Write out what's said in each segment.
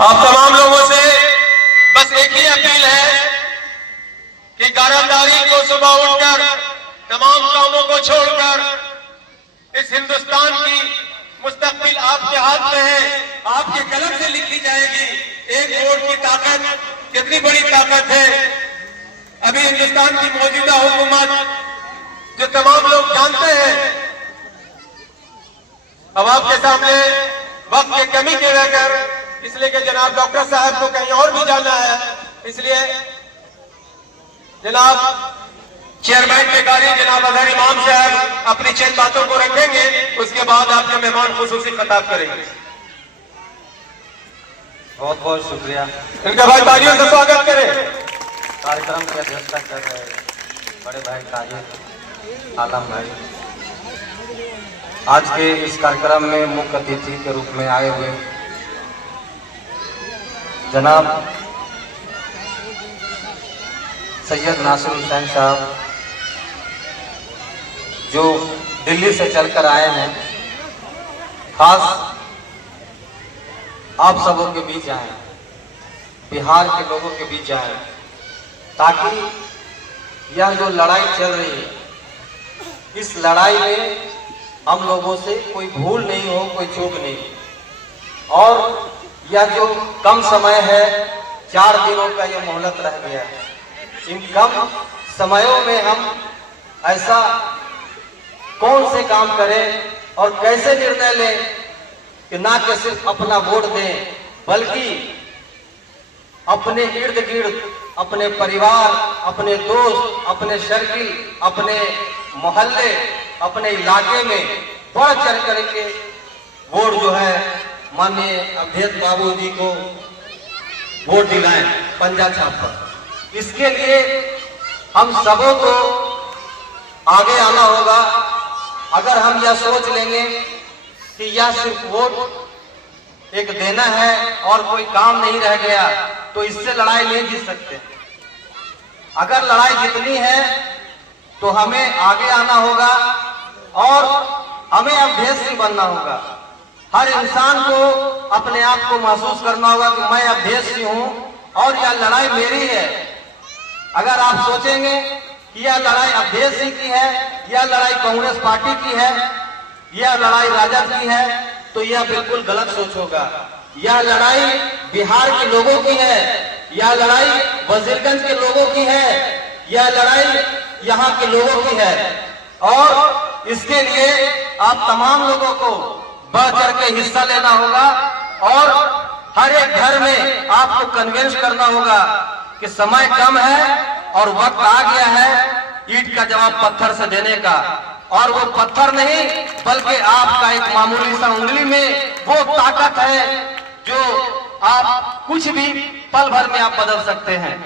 आप तमाम लोगों से बस एक ही अपील है कि 11 तारीख को सुबह उठकर तमाम कामों को छोड़कर इस हिंदुस्तान की मुस्तकबिल आपके हाथ में है, आपके कलम से लिखी जाएगी। एक वोट की ताकत कितनी बड़ी ताकत है। अभी हिंदुस्तान की मौजूदा हुकूमत जो तमाम लोग जानते हैं, अब आपके सामने वक्त की कमी के रहकर, इसलिए कि जनाब डॉक्टर साहब को कहीं और भी जाना है, इसलिए जनाब चेयरमैन के कार्य जनाब अजहर इमाम साहब अपनी चंद बातों को रखेंगे, उसके बाद आपके मेहमान खुसूसी खिताब करेंगे। बहुत बहुत शुक्रिया। इनका भाई तालियों से स्वागत करें। कार्यक्रम की अध्यक्षता कर रहे बड़े भाई ताहिर आलम भाई, आज के इस कार्यक्रम में मुख्य अतिथि के रूप में आए हुए जनाब सैयद नासिर हुसैन साहब, जो दिल्ली से चलकर आए हैं, खास आप सबों के बीच आए, बिहार के लोगों के बीच आए, ताकि यह जो लड़ाई चल रही है, इस लड़ाई में हम लोगों से कोई भूल नहीं हो, कोई चूक नहीं। और यह जो कम समय है, 4 दिनों का यह मोहलत रह गया है, इन कम समयों में हम ऐसा कौन से काम करें और कैसे निर्णय लें कि ना कि सिर्फ अपना वोट दें, बल्कि अपने इर्द गिर्द, अपने परिवार, अपने दोस्त, अपने सर्किल, अपने मोहल्ले, अपने इलाके में बढ़ चढ़ करके वोट जो है माननीय अभ्यर्थ बाबू जी को वोट दिलाएं पंजा छाप पर। इसके लिए हम सबों को आगे आना होगा। अगर हम यह सोच लेंगे कि यह सिर्फ वोट एक देना है और कोई काम नहीं रह गया, तो इससे लड़ाई नहीं जीत सकते। अगर लड़ाई जीतनी है तो हमें आगे आना होगा और हमें अभ्यर्थी बनना होगा। हर इंसान को अपने आप को महसूस करना होगा कि मैं अभ्यर्थी हूं और यह लड़ाई मेरी है। अगर आप सोचेंगे कि यह लड़ाई अभ्यर्थी की है, यह लड़ाई कांग्रेस पार्टी की है, यह लड़ाई राजद की है, तो यह बिल्कुल गलत सोच होगा। यह लड़ाई बिहार के लोगों की है, यह लड़ाई वजीरगंज के लोगों की है, यह लड़ाई यहाँ के लोगों की है। और इसके लिए आप तमाम लोगों को बढ़ चढ़ के हिस्सा लेना होगा और हर एक घर में आपको कन्विंस करना होगा कि समय कम है और वक्त आ गया है ईंट का जवाब पत्थर से देने का। और वो पत्थर नहीं बल्कि आपका एक मामूली सा उंगली में वो ताकत है जो आप कुछ भी पल भर में आप बदल सकते हैं।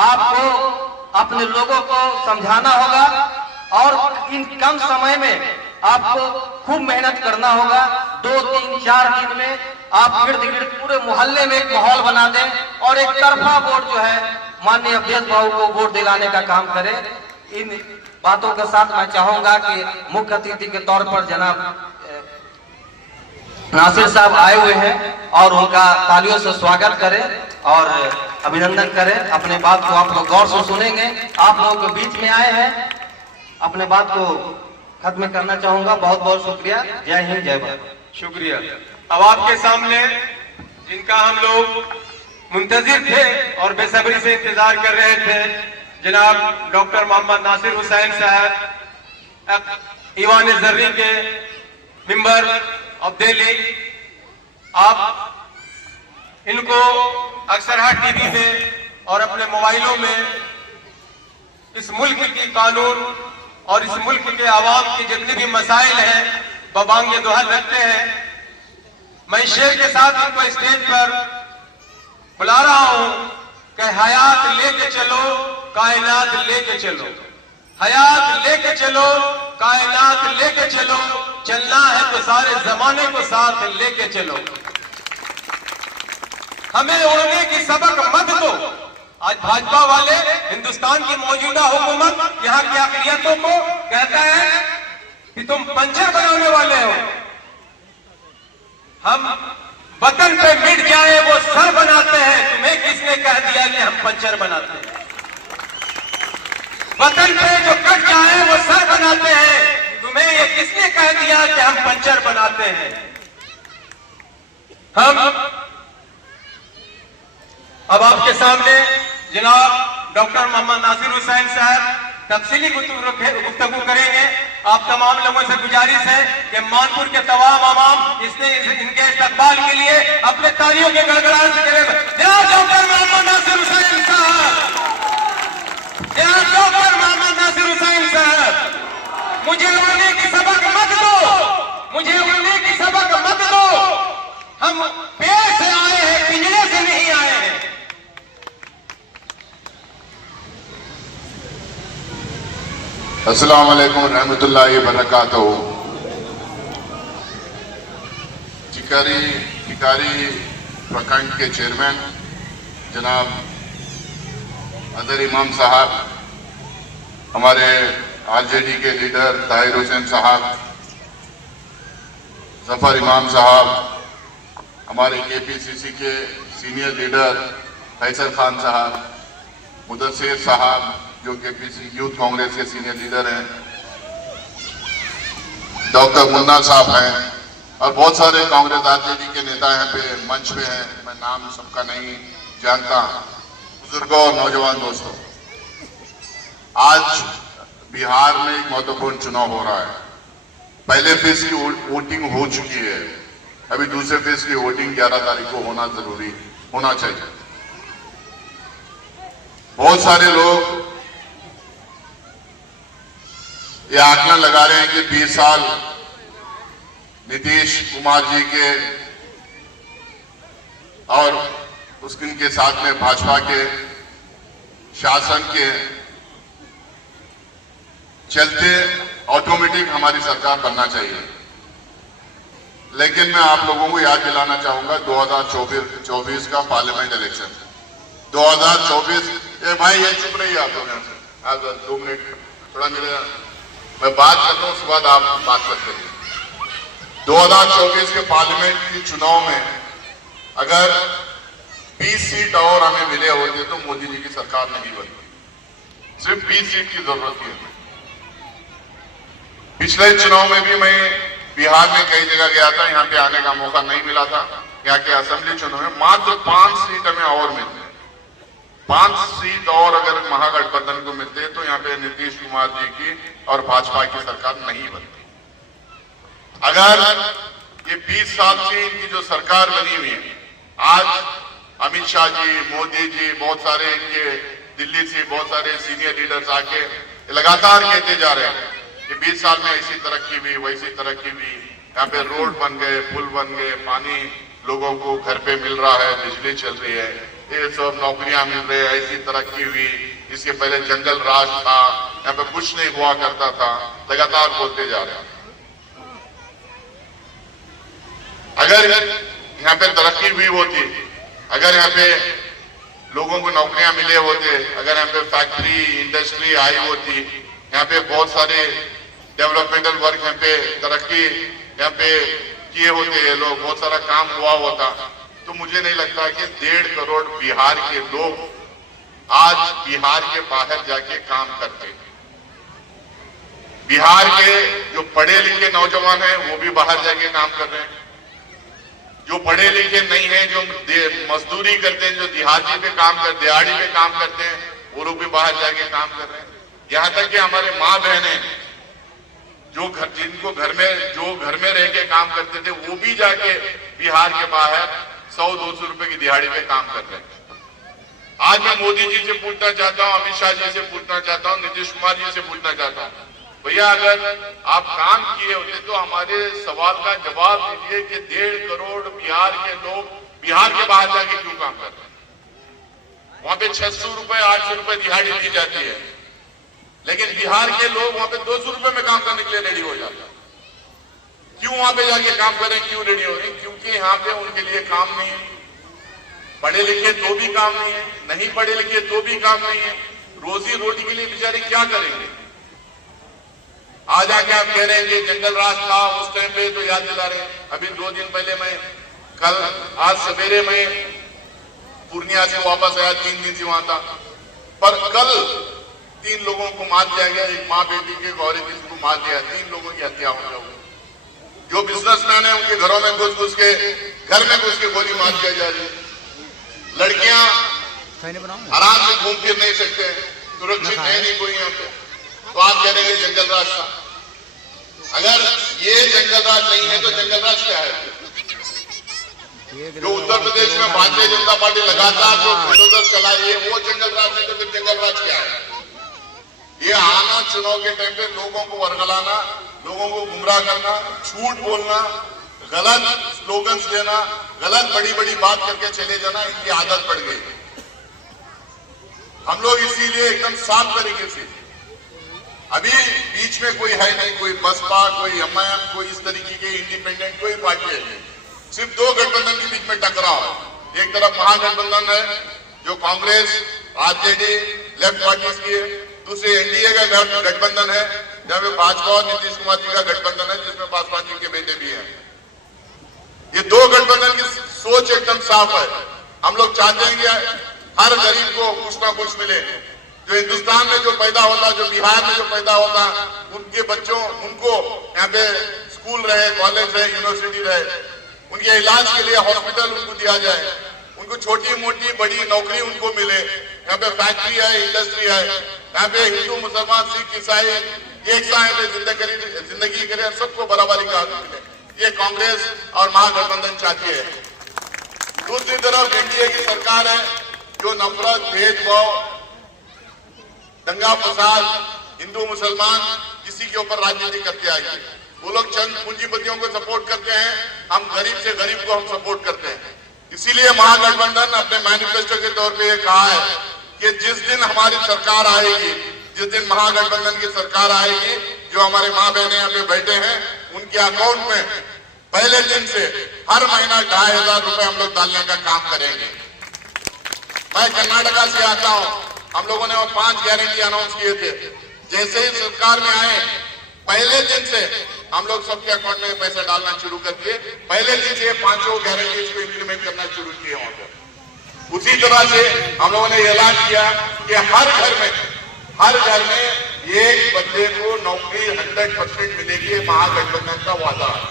आपको अपने लोगों को समझाना होगा और इन कम समय में आपको खूब मेहनत करना होगा। 2, 3, 4 दिन में आप इर्द गिर्द पूरे मोहल्ले में एक माहौल बना दें और एक तरफा वोट जो है माननीय अभ्यर्थ बाबू को वोट दिलाने का काम करें। इन बातों के साथ मैं चाहूंगा कि मुख्य अतिथि के तौर पर जनाब नासिर साहब आए हुए हैं और उनका तालियों से स्वागत करें और अभिनंदन करें। अपने बात को आप लोग गौर से सुनेंगे। आप लोगों के बीच में आए हैं, अपने बात को खत्म करना चाहूंगा। बहुत बहुत शुक्रिया। जय हिंद, जय भारत। शुक्रिया। अब आपके सामने जिनका हम लोग मुंतजिर थे और बेसब्री से इंतजार कर रहे थे, जनाब डॉक्टर मोहम्मद नासिर हुसैन साहब, ईवान जर्री के मेंबर ऑफ दिल्ली। आप इनको अक्सर हर टीवी में और अपने मोबाइलों में इस मुल्क की कानून और इस मुल्क के आवाम की जितनी भी मसाइल हैं बबांग दोहर रखते हैं। मैं शेर के साथ इनको स्टेज पर बुला रहा हूं कि हयात लेके चलो, कायनात लेके चलो, हयात लेके चलो, कायनात लेके चलो, चलना है तो सारे जमाने को साथ लेके चलो। हमें उड़ने की सबक मत दो। आज भाजपा वाले हिंदुस्तान की मौजूदा हुकूमत यहाँ की अक़लियतों को कहता है कि तुम पंचर बनाने वाले हो। हम वतन पे मिट जाए वो सर बनाते हैं, तुम्हें किसने कह दिया कि हम पंचर बनाते हैं? वतन पे जो कट जाए वो सर बनाते हैं, तुम्हें ये किसने कह दिया कि हम पंचर बनाते हैं? हम अब आपके सामने जनाब डॉक्टर मोहम्मद नासिर हुसैन साहब तफसीली गुफ्तगू करेंगे। आप तमाम लोगों से गुजारिश है कि मानपुर के तमाम आवाम इनके इस्तकबाल के लिए अपने तालियों के गड़गड़ाहट से करें। जनाब डॉक्टर मोहम्मद नासिर हुसैन साहब, जनाब डॉक्टर मोहम्मद नासिर हुसैन साहब, मुझे उड़ने की सबक मत दो, मुझे उड़ने की सबक मत दो। हम पेड़ से आए हैं, पिंजरे से नहीं आए हैं। अस्सलाम वालेकुम रहमतुल्लाहि बरकातहू। टिकारी प्रखंड के चेयरमैन जनाब अजहर इमाम साहब, हमारे आरजेडी के लीडर ताहिर हुसैन साहब, जफर इमाम साहब, हमारे केपीसीसी के सीनियर लीडर फैसल खान साहब, मुदस्सिर साहब जो केपीसी यूथ कांग्रेस के सीनियर लीडर हैं, डॉक्टर मुन्ना साहब हैं और बहुत सारे कांग्रेस आरजेडी के नेता यहाँ पे मंच पे हैं। मैं नाम सबका नहीं जानता। बुजुर्गों और नौजवान दोस्तों, आज बिहार में एक महत्वपूर्ण चुनाव हो रहा है। पहले फेज की वोटिंग हो चुकी है, अभी दूसरे फेज की वोटिंग 11 तारीख को होना चाहिए। बहुत सारे लोग ये आंकलन लगा रहे हैं कि 20 साल नीतीश कुमार जी के और उनके साथ में भाजपा के शासन के चलते ऑटोमेटिक हमारी सरकार बनना चाहिए। लेकिन मैं आप लोगों को याद दिलाना चाहूंगा 2024 का पार्लियामेंट इलेक्शन 2024। भाई ये चुप रहिए आप लोग यहाँ से, आप 2 मिनट थोड़ा मैं बात करता हूं, उसके बाद आप बात करते हैं। 2024 के पार्लियामेंट के चुनाव में अगर 20 सीट और हमें मिले होते तो मोदी जी की सरकार नहीं बनती। सिर्फ 20 सीट की जरूरत है। पिछले चुनाव में भी मैं बिहार में कई जगह गया था, यहाँ पे आने का मौका नहीं मिला था। यहाँ के असेंबली चुनाव में मात्र 5 सीट हमें और मिलते, 5 सीट और अगर महागठबंधन को मिलते तो यहाँ पे नीतीश कुमार जी की और भाजपा की सरकार नहीं बनती। अगर ये 20 साल से इनकी जो सरकार बनी हुई है, आज अमित शाह जी, मोदी जी, बहुत सारे इनके दिल्ली से बहुत सारे सीनियर लीडर्स आके लगातार कहते जा रहे हैं कि 20 साल में ऐसी तरक्की हुई, वैसी तरक्की हुई, यहाँ पे रोड बन गए, पुल बन गए, पानी लोगों को घर पे मिल रहा है, बिजली चल रही है, ये सब नौकरियां मिल रही है, ऐसी तरक्की हुई। इसके पहले जंगल राज था, यहाँ पे कुछ नहीं हुआ करता था, लगातार बोलते जा रहे हैं। अगर यहाँ पे तरक्की हुई होती, अगर यहाँ पे लोगों को नौकरियां मिले होते, अगर यहाँ पे फैक्ट्री इंडस्ट्री आई होती, यहाँ पे बहुत सारे डेवलपमेंटल वर्क यहाँ पे तरक्की यहाँ पे किए होते ये लोग, बहुत सारा काम हुआ होता, तो मुझे नहीं लगता कि 1.5 करोड़ बिहार के लोग आज बिहार के बाहर जाके काम करते। बिहार के जो पढ़े लिखे नौजवान हैं वो भी बाहर जाके काम कर रहे हैं, जो पढ़े लिखे नहीं हैं, जो मजदूरी करते हैं, जो दिहाड़ी पे काम करते हैं, वो लोग भी बाहर जाके काम कर रहे हैं। यहाँ तक कि हमारे माँ बहने जो घर में रह के काम करते थे, वो भी जाके बिहार के बाहर 100-200 रुपए की दिहाड़ी पे काम कर रहे हैं। आज मैं मोदी जी से पूछना चाहता हूं, अमित शाह जी से पूछना चाहता हूं, नीतीश कुमार जी से पूछना चाहता हूं, भैया अगर आप काम किए होते तो हमारे सवाल का जवाब दीजिए कि 1.5 करोड़ बिहार के लोग बिहार के बाहर जाके क्यों काम कर रहे हैं? वहां पे 600 रुपए 800 रुपए दिहाड़ी दी जाती है, लेकिन बिहार के लोग वहां पे 200 रुपए में काम करने के लिए रेडी हो जाते हैं। क्यों वहां पे जाके काम कर रहे हैं, क्यों रेडी हो रहे हैं? क्योंकि यहाँ पे उनके लिए काम नहीं है। पढ़े लिखे तो भी काम नहीं है, नहीं पढ़े लिखे तो भी काम नहीं है। रोजी रोटी के लिए बेचारे क्या करेंगे? आज आके आप कह रहे हैं कि जंगल राज था उस टाइम पे, तो याद दिला रहे हैं। अभी 2 दिन पहले मैं कल आज सवेरे में पूर्णिया से वापस आया, 3 दिन से वहां था, पर कल 3 लोगों को मार दिया गया, एक माँ बेटी के गौरी को मार दिया, 3 लोगों की हत्या हो गई। जो बिजनेसमैन है उनके घरों में घुस के घर में घुस के गोली मार दिया जा रही है। लड़कियां आराम से घूम फिर नहीं सकते, सुरक्षित है नहीं कोई यहाँ पे, तो आप कह रहे हैं जंगल राज था। अगर ये जंगल राज नहीं है तो जंगल राज क्या है? जो उत्तर प्रदेश में भारतीय जनता पार्टी लगातार जो बुलडोजर चला रही है वो जंगल राज नहीं तो फिर जंगल राज क्या है? ये आना चुनाव के टाइम पे लोगों को वर्गलाना, लोगों को गुमराह करना, झूठ बोलना, गलत स्लोगन्स देना, गलत बड़ी बड़ी बात करके चले जाना, इनकी आदत पड़ गई। हम लोग इसीलिए एकदम साफ तरीके से, अभी बीच में कोई है नहीं, कोई बसपा, कोई एमआईएम, कोई इस तरीके के इंडिपेंडेंट कोई पार्टी है, सिर्फ 2 गठबंधन के बीच में टकराव है। एक तरफ महागठबंधन है जो कांग्रेस, आरजेडी, लेफ्ट पार्टीज की है, दूसरे एनडीए का गठबंधन है जहां पे भाजपा और नीतीश कुमार जी का गठबंधन है जिसमें पासवान जी के बेटे भी हैं। ये 2 गठबंधन की सोच एकदम साफ है। हम लोग चाहते हैं कि हर गरीब को कुछ ना कुछ मिले। जो हिंदुस्तान में जो पैदा होता, जो बिहार में जो पैदा होता, उनके बच्चों उनको यहाँ पे स्कूल रहे, कॉलेज रहे, यूनिवर्सिटी रहे, उनके इलाज के लिए हॉस्पिटल उनको दिया जाए, उनको छोटी मोटी बड़ी नौकरी उनको मिले। यहाँ पे फैक्ट्री है, इंडस्ट्री है, यहाँ पे हिंदू मुसलमान सिख ईसाई एक साथ जिंदगी करें, सबको बराबरी का हक मिले। ये कांग्रेस और महागठबंधन चाहती है। दूसरी तरफ एनडीए की सरकार है जो नफरत, भेदभाव, दंगा फसाद, हिंदू मुसलमान किसी के ऊपर राजनीति करते आई। वो लोग चंद पूंजीपतियों को सपोर्ट करते हैं, हम गरीब से गरीब को हम सपोर्ट करते हैं। इसीलिए महागठबंधन अपने मैनिफेस्टो के तौर पे ये कहा है कि जिस दिन हमारी सरकार आएगी, जिस दिन महागठबंधन की सरकार आएगी, जो हमारे माँ बहने यहाँ पे बैठे हैं उनके अकाउंट में पहले दिन से हर महीना 2500 रुपए हम लोग डालने का काम करेंगे। मैं कर्नाटका से आता हूँ, हम लोगों ने 5 गारंटी अनाउंस किए थे। जैसे ही सरकार में आए पहले दिन से हम लोग सबके अकाउंट में पैसा डालना शुरू कर दिए। पहले दिन से 5 गारंटीज को इंप्लीमेंट करना शुरू किए वहां पर। उसी तरह से हम लोगों ने ऐलान किया कि हर घर में एक बंदे को नौकरी 100% मिलेगी। महागठबंधन का वादा है।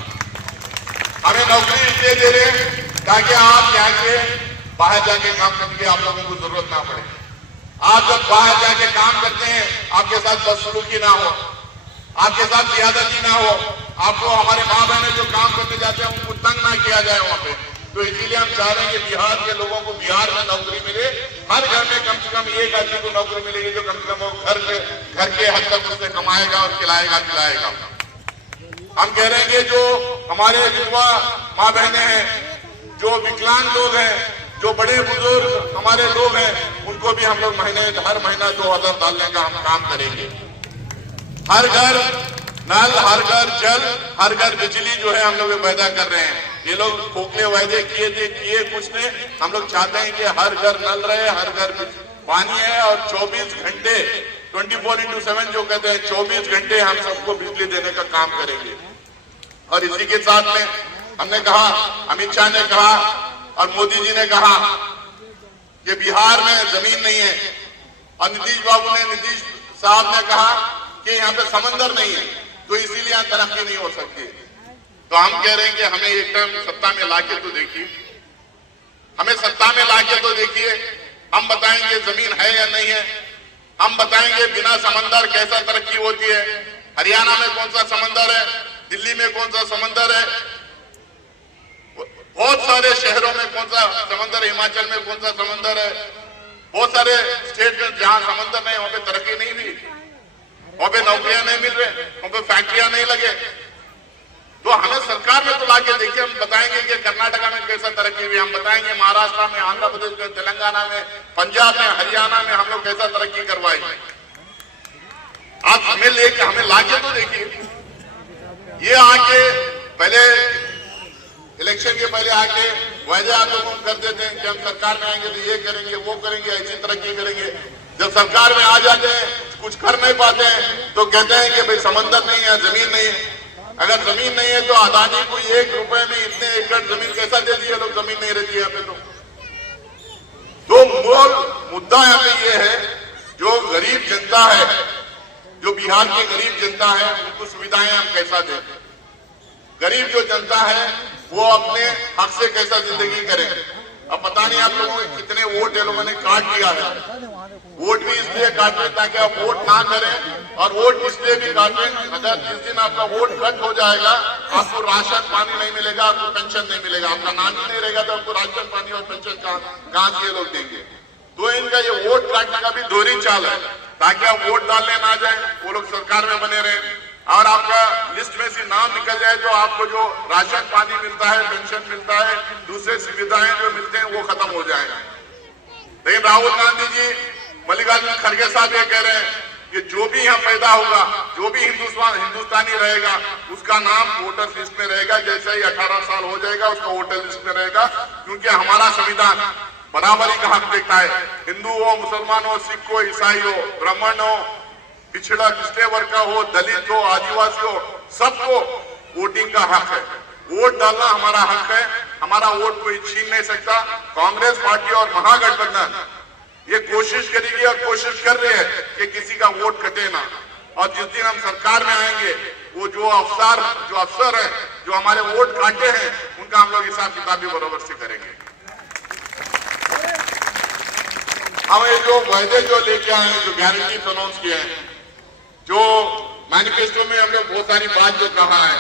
हमें नौकरी इसलिए दे रहे हैं ताकि आप यहाँ से बाहर जाके काम करने की आप लोगों को जरूरत ना पड़े। आप जब बाहर जाके काम करते हैं आपके साथ बदसलूकी ना हो, आपके साथ ज्यादती ना हो, आपको हमारे माँ बहने जो काम करने जाते हैं उनको तंग ना किया जाए वहां पे। तो इसीलिए हम चाह रहे हैं कि बिहार के लोगों को बिहार में नौकरी मिले। हर घर में कम से कम एक आदमी को नौकरी मिलेगी जो कम से कम वो घर के हद तक उससे कमाएगा और खिलाएगा। हम कह रहे हैं कि जो हमारे विधवा माँ बहने हैं, जो विकलांग लोग हैं, जो बड़े बुजुर्ग हमारे लोग हैं, उनको भी हम लोग हर महीना 2000 डालने का हम काम करेंगे। हर घर नल, हर घर जल, हर घर बिजली जो है हम लोग पैदा कर रहे हैं। ये लोग खोखले वायदे किए थे, किए कुछ ने। हम लोग चाहते हैं कि हर घर नल रहे, हर घर पानी है और 24 घंटे 24x7 जो कहते हैं 24 घंटे हम सबको बिजली देने का काम करेंगे। और इसी के साथ में हमने कहा, अमित शाह ने कहा और मोदी जी ने कहा कि बिहार में जमीन नहीं है, और नीतीश साहब ने कहा कि यहाँ पे समंदर नहीं है, तो इसीलिए यहाँ तरक्की नहीं हो सकती। तो हम कह रहे हैं कि हमें एक टाइम सत्ता में लाके तो देखिए, हमें सत्ता में लाके तो देखिए। हम बताएंगे जमीन है या नहीं है, हम बताएंगे बिना समंदर कैसा तरक्की होती है। हरियाणा में कौन सा समंदर है, दिल्ली में कौन सा समंदर है, बहुत सारे शहरों में कौन सा समंदर है, हिमाचल में कौन सा समंदर है, बहुत सारे स्टेट में जहां समंदर नहीं वहां पे तरक्की नहीं हुई, वहां पे नौकरियां नहीं मिल रहे, वहां पे फैक्ट्रियां नहीं लगे। तो हमें सरकार में तो लाके देखिए, हम बताएंगे कि कर्नाटका में कैसा तरक्की हुई, हम बताएंगे महाराष्ट्र में, आंध्र प्रदेश में, तेलंगाना में, पंजाब में, हरियाणा में हम लोग कैसा तरक्की करवाई। आप हमें लाके तो देखिए। ये आके पहले इलेक्शन के पहले आके वायदे आप लोगों को कर देते हैं कि हम सरकार में आएंगे तो ये करेंगे, वो करेंगे, ऐसी तरक्की करेंगे। जब सरकार में आ जाते हैं कुछ कर नहीं पाते हैं तो कहते हैं कि भाई समंदर नहीं है, जमीन नहीं है। अगर जमीन नहीं है तो अदानी को 1 रुपए में इतने एकड़ जमीन कैसा दे दिए लोग। जमीन नहीं रहती यहाँ पे तो मूल मुद्दा यहाँ पे ये है, जो गरीब जनता है, जो बिहार की गरीब जनता है, उनको सुविधाएं हम कैसा दें। गरीब जो जनता है वो अपने हक से कैसा जिंदगी करे। अब पता नहीं आप लोगों के कितने वोट ये लोगों ने काट लिया है। वोट भी इसलिए काट रहे ताकि आप वोट ना करें, और वोट इसलिए भी काट रहे, अगर जिस दिन आपका वोट कट हो जाएगा आपको राशन पानी नहीं मिलेगा, आपको पेंशन नहीं मिलेगा, आपका नाम ही नहीं रहेगा तो आपको राशन पानी और पेंशन कहां से ये लोग देंगे। तो इनका ये वोट काटने का भी दोहरी चाल है, ताकि आप वोट डालने ना जाए, वो लोग सरकार में बने रहे, और आपका लिस्ट में से नाम निकल जाए तो आपको जो राशन पानी मिलता है, पेंशन मिलता है, दूसरे सुविधाएं जो मिलते हैं वो खत्म हो जाए। लेकिन राहुल गांधी जी, मल्लिकार्जुन खड़गे साहब ये कह रहे हैं कि जो भी यहाँ पैदा होगा, जो भी हिंदुस्तानी रहेगा, उसका नाम वोटर लिस्ट में रहेगा। जैसे ही 18 साल हो जाएगा उसका वोटर लिस्ट में रहेगा, क्योंकि हमारा संविधान बराबरी का हक देता है। हिंदू हो, मुसलमान हो, सिख हो, ईसाई हो, ब्राह्मण हो, पिछड़े वर्ग का हो, दलित हो, आदिवासी हो, सबको वोटिंग का हक है। वोट डालना हमारा हक है, हमारा वोट कोई छीन नहीं सकता। कांग्रेस पार्टी और महागठबंधन ये कोशिश करेगी और कोशिश कर रहे हैं कि किसी का वोट कटे ना, और जिस दिन हम सरकार में आएंगे वो जो अफसर है जो हमारे वोट काटे हैं उनका हम लोग हिसाब किताब भी बराबर से करेंगे। हम ये जो वायदे जो लेके आए हैं, जो गारंटी अनाउंस किए हैं, जो मैनिफेस्टो में हमने बहुत सारी बात जो कहा है,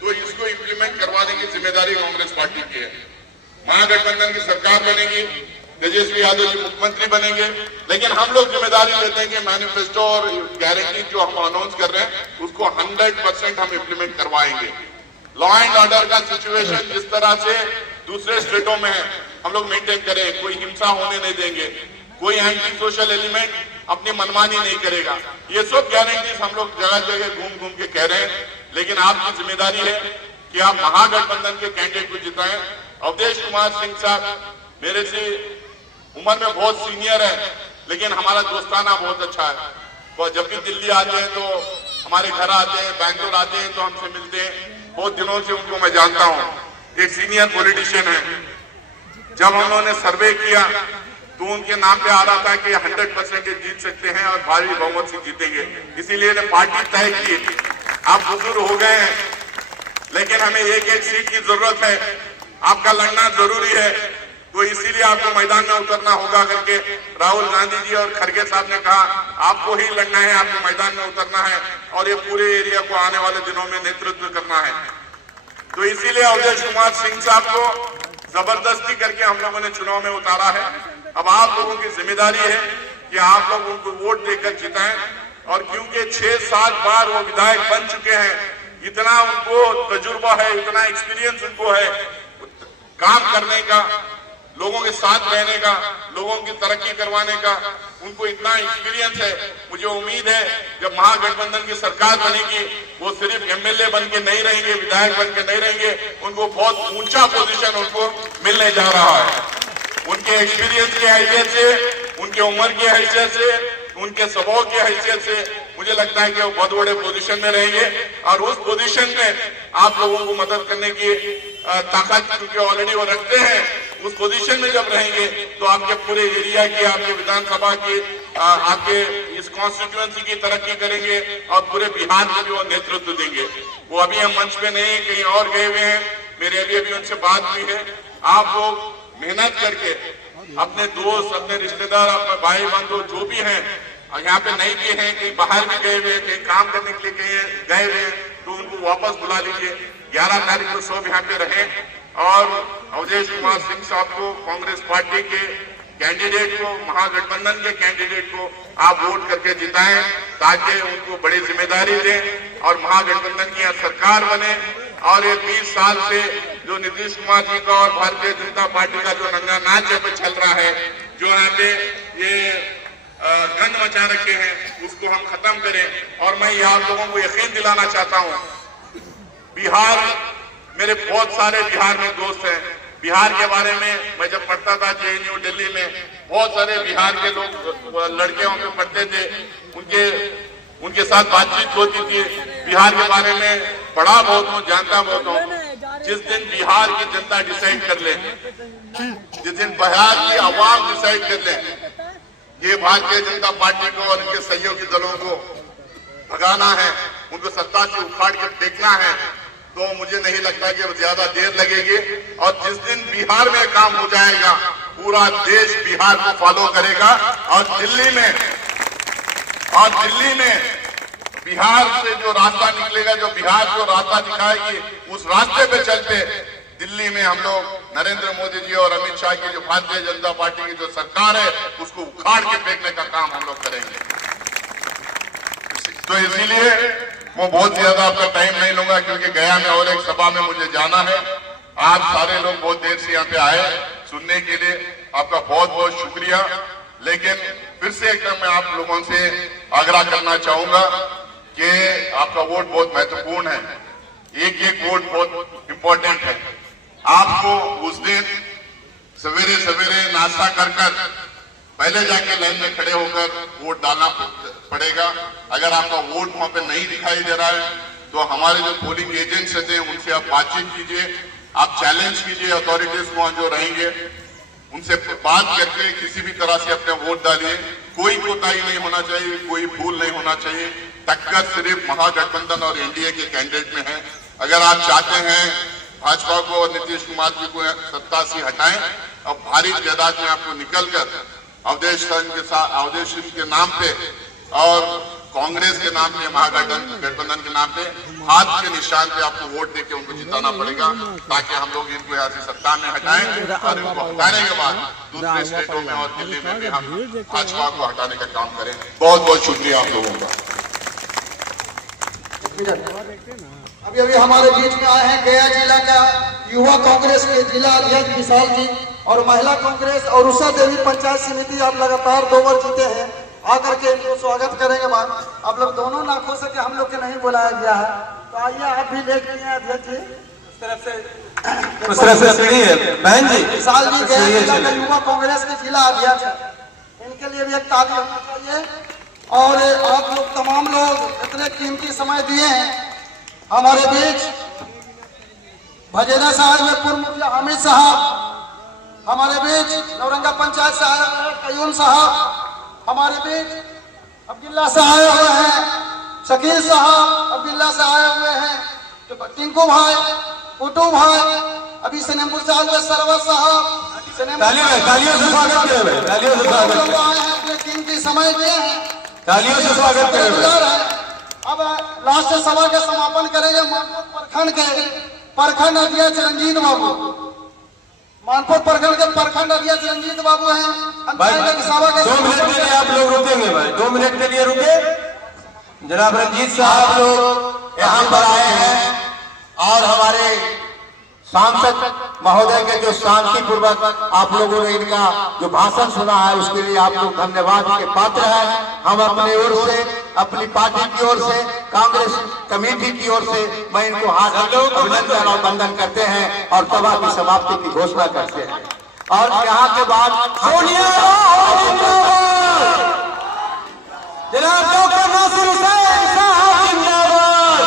तो इसको इम्प्लीमेंट करवाने की जिम्मेदारी कांग्रेस पार्टी की है। महागठबंधन की सरकार बनेगी, तेजस्वी यादव जी मुख्यमंत्री बनेंगे, लेकिन हम लोग जिम्मेदारी लेते हैं कि मैनिफेस्टो और गारंटी जो हम अनाउंस कर रहे हैं उसको 100% हम इम्प्लीमेंट करवाएंगे। लॉ एंड ऑर्डर का सिचुएशन जिस तरह से दूसरे स्टेटों में है हम लोग मेंटेन करें, कोई हिंसा होने नहीं देंगे, कोई एंटी सोशल एलिमेंट अपनी मनमानी नहीं करेगा। ये सब गारंटीज हम लोग जगह जगह घूम घूम के कह रहे हैं, लेकिन आपकी जिम्मेदारी है कि आप महागठबंधन के कैंडिडेट को जिताएं। अवधेश कुमार सिंह साहब मेरे से उम्र में बहुत सीनियर है, लेकिन हमारा दोस्ताना बहुत अच्छा है। वो जब भी दिल्ली आते हैं तो हमारे घर आते हैं, बैंगलोर आते हैं तो हमसे मिलते हैं। बहुत दिनों से उनको मैं जानता हूँ, एक सीनियर पॉलिटिशियन है। जब हम लोगों ने सर्वे किया तो उनके नाम पे आ रहा था कि 100% जीत सकते हैं और भारी बहुमत से जीतेंगे, इसीलिए ने पार्टी तय की। आप बुजुर्ग हो गए हैं, लेकिन हमें एक एक सीट की जरूरत है, आपका लड़ना जरूरी है, तो इसीलिए आपको मैदान में उतरना होगा करके राहुल गांधी जी और खड़गे साहब ने कहा आपको ही लड़ना है, आपको मैदान में उतरना है और ये पूरे एरिया को आने वाले दिनों में नेतृत्व करना है। तो इसीलिए अवधेश कुमार सिंह साहब को जबरदस्ती करके हम लोगों ने चुनाव में उतारा है। अब आप लोगों की जिम्मेदारी है कि आप लोग उनको वोट देकर जिताएं, और क्योंकि 6-7 बार वो विधायक बन चुके हैं, इतना उनको तजुर्बा है, इतना एक्सपीरियंस उनको है काम करने का, लोगों के साथ रहने का, लोगों की तरक्की करवाने का, उनको इतना एक्सपीरियंस है। मुझे उम्मीद है जब महागठबंधन की सरकार बनेगी वो सिर्फ एमएलए बन के नहीं रहेंगे, विधायक बन के नहीं रहेंगे, उनको बहुत ऊंचा पोजीशन उनको मिलने जा रहा है। उनके एक्सपीरियंस की हैसियत से, उनके उम्र की हैसियत से, उनके स्वभाव की हैसियत से मुझे लगता है कि वो बहुत बड़े पोजीशन में रहेंगे, और उस पोजीशन में आप लोगों को मदद करने की ताकत क्योंकि ऑलरेडी वो रखते हैं, उस पोजीशन में जब रहेंगे तो आपके पूरे एरिया की, आपके विधानसभा की, आपके इस कॉन्स्टिट्यूएंसी की तरक्की करेंगे और पूरे बिहार में भी वो नेतृत्व देंगे। वो अभी हम मंच पे नहीं, कहीं और गए हुए हैं, मेरे अभी उनसे बात हुई है। आप लोग मेहनत करके अपने दोस्त, अपने रिश्तेदार, अपने भाई बंधु जो भी हैं, यहाँ पे नहीं भी हैं, कहीं बाहर भी गए हुए, कहीं काम करने के लिए कहीं गए हुए, तो उनको वापस बुला लीजिए। 11 तारीख को सब यहाँ पे रहे, और अवधेश कुमार सिंह साहब को, कांग्रेस पार्टी के कैंडिडेट को, महागठबंधन के कैंडिडेट को आप वोट करके जिताएं, ताकि उनको बड़ी जिम्मेदारी दें और महागठबंधन की यहाँ सरकार बने। और ये 20 साल से जो नीतीश कुमार जी का और भारतीय जनता पार्टी का जो नंगा नाच पे चल रहा है, जो यहाँ पे ये गंद मचा रखे हैं, उसको हम खत्म करें। और मैं आप लोगों को यकीन दिलाना चाहता हूँ, बिहार, मेरे बहुत सारे बिहार में दोस्त हैं। बिहार के बारे में मैं जब पढ़ता था JNU दिल्ली में, बहुत सारे बिहार के लोग, लड़के वहां पे पढ़ते थे, उनके साथ बातचीत होती थी, बिहार के बारे में पढ़ा बहुत हूँ, जानता बहुत हूँ। जिस दिन बिहार की जनता डिसाइड कर ले, जिस दिन बिहार की आवाम डिसाइड कर ले, ये भारतीय जनता पार्टी को और इनके सहयोगी दलों को भगाना है, उनको सत्ता से उखाड़ के फेंकना है, तो मुझे नहीं लगता कि ज्यादा देर लगेगी। और जिस दिन बिहार में काम हो जाएगा, पूरा देश बिहार को फॉलो करेगा। और दिल्ली में बिहार से जो रास्ता निकलेगा, जो बिहार जो रास्ता दिखाएगी, उस रास्ते पे चलते दिल्ली में हम लोग नरेंद्र मोदी जी और अमित शाह की जो भारतीय जनता पार्टी की जो सरकार है, उसको उखाड़ के फेंकने का काम हम लोग करेंगे। तो इसीलिए मैं बहुत ज्यादा आपका टाइम नहीं लूंगा, क्योंकि गया में और एक सभा में मुझे जाना है। आप सारे लोग बहुत देर से यहाँ पे आए सुनने के लिए, आपका बहुत बहुत शुक्रिया। लेकिन फिर से एक मैं आप लोगों से आग्रह करना चाहूंगा कि आपका वोट बहुत महत्वपूर्ण है, एक एक वोट बहुत इंपॉर्टेंट है। आपको उस दिन सवेरे सवेरे नाश्ता कर पहले जाके लाइन में खड़े होकर वोट डालना पड़ेगा। अगर आपका वोट वहां पे नहीं दिखाई दे रहा है, तो हमारे जो पोलिंग एजेंट्स रहते हैं उनसे आप बातचीत कीजिए, आप चैलेंज कीजिए अथॉरिटीज वहां जो रहेंगे, उनसे बात करके किसी भी तरह से अपने वोट डालिए। कोई कोताही नहीं होना चाहिए, कोई भूल नहीं होना चाहिए। टक्कर सिर्फ महागठबंधन और एनडीए के कैंडिडेट में है। अगर आप चाहते हैं भाजपा को और नीतीश कुमार जी को सत्ता से हटाएं, अब भारी तादाद में आपको निकलकर अवधेश सिंह के नाम पे और कांग्रेस के नाम पे, महागठबंधन के नाम पे हाथ के निशान पे आपको वोट देके उनको जिताना पड़ेगा, ताकि हम लोग इनको यहाँ से सत्ता में हटाएं और इनको हटाने के बाद दूसरे स्टेटों में और दिल्ली में भी हम भाजपा को हटाने का काम करें। बहुत बहुत शुक्रिया आप लोगों का। अभी अभी हमारे बीच में आए हैं गया जिला का युवा कांग्रेस के जिला अध्यक्ष विशाल जी और महिला कांग्रेस और उषा देवी पंचायत समिति। आप लगातार 2 बार जीते हैं, आकर के इनको स्वागत करेंगे। बात आप लोग दोनों ना खो सके, हम लोग के नहीं बुलाया गया है, तो आइए आप भी लेट लिए हैं अध्यक्ष जी। उस तरफ से बहन जी विशाल जी गया जिला का युवा कांग्रेस के जिला अध्यक्ष है, इनके लिए भी एक ताली होना चाहिए। और आप लोग तमाम लोग इतने कीमती समय दिए हैं हमारे बीच। भजेना साहब में पूर्व मुखिया हामिद साहब हमारे बीच, नौरंगा पंचायत से आए हुए कयूम साहब हमारे बीच, अब्दुल्ला से आए हुए हैं, शकील साहब अब्दुल्ला से आए हुए हैं, टिंकू भाई, पुटू भाई, अभी सनेमपुर से आए हुए सरवर साहब, तालियों से स्वागत करें, तालियों से स्वागत लोग आए हैं, अपने कीमती समय दिए हैं, तालियों से स्वागत करें। अब लास्ट सभा का समापन करेंगे मानपुर प्रखंड के प्रखंड अध्यक्ष रंजीत बाबू। मानपुर प्रखंड के प्रखंड अध्यक्ष रंजीत बाबू हैं। सभा के 2 मिनट के लिए आप लोग रुकेंगे भाई, 2 मिनट के लिए रुके। जनाब रंजीत साहब लोग यहाँ पर आए हैं और हमारे सांसद महोदय के जो शांतिपूर्वक आप लोगों ने इनका जो भाषण सुना है, उसके लिए आप लोग धन्यवाद के पात्र हैं। हम अपनी ओर से, अपनी पार्टी की ओर से, कांग्रेस कमेटी की ओर से मैं इनको हाथ अभिनंदन और वंदन करते हैं और सभा की समाप्ति की घोषणा करते हैं। और यहाँ के बाद सोनिया जनाब डॉक्टर नासिर हुसैन साहब जिंदाबाद।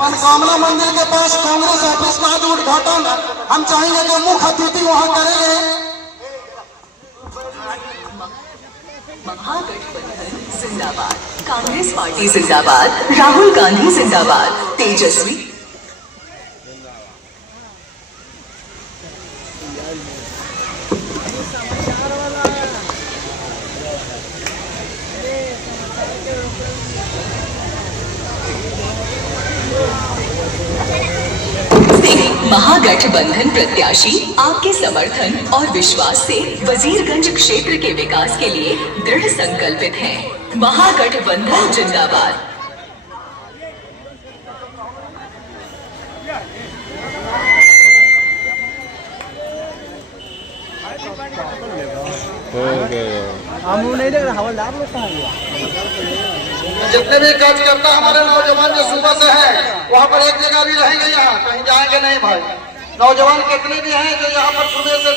मनोकामना मंदिर के पास कांग्रेस ऑफिस का आज उद्घाटन हम चाहेंगे कि मुख्य अतिथि वहां करेंगे। महागठबंधन जिंदाबाद, कांग्रेस पार्टी जिंदाबाद, राहुल गांधी जिंदाबाद, तेजस्वी महागठबंधन प्रत्याशी आपके समर्थन और विश्वास से वजीरगंज क्षेत्र के विकास के लिए दृढ़ संकल्पित हैं। महागठबंधन जिंदाबाद। हम नहीं देख रहे, हवलदार लोग कहाँ गया? जितने भी कार्यकर्ता हमारे नौजवान जो सुबह से है वहाँ पर एक जगह भी रहेंगे, यहाँ कहीं जाएंगे नहीं भाई। नौजवान कितने भी हैं जो यहाँ पर सुबह से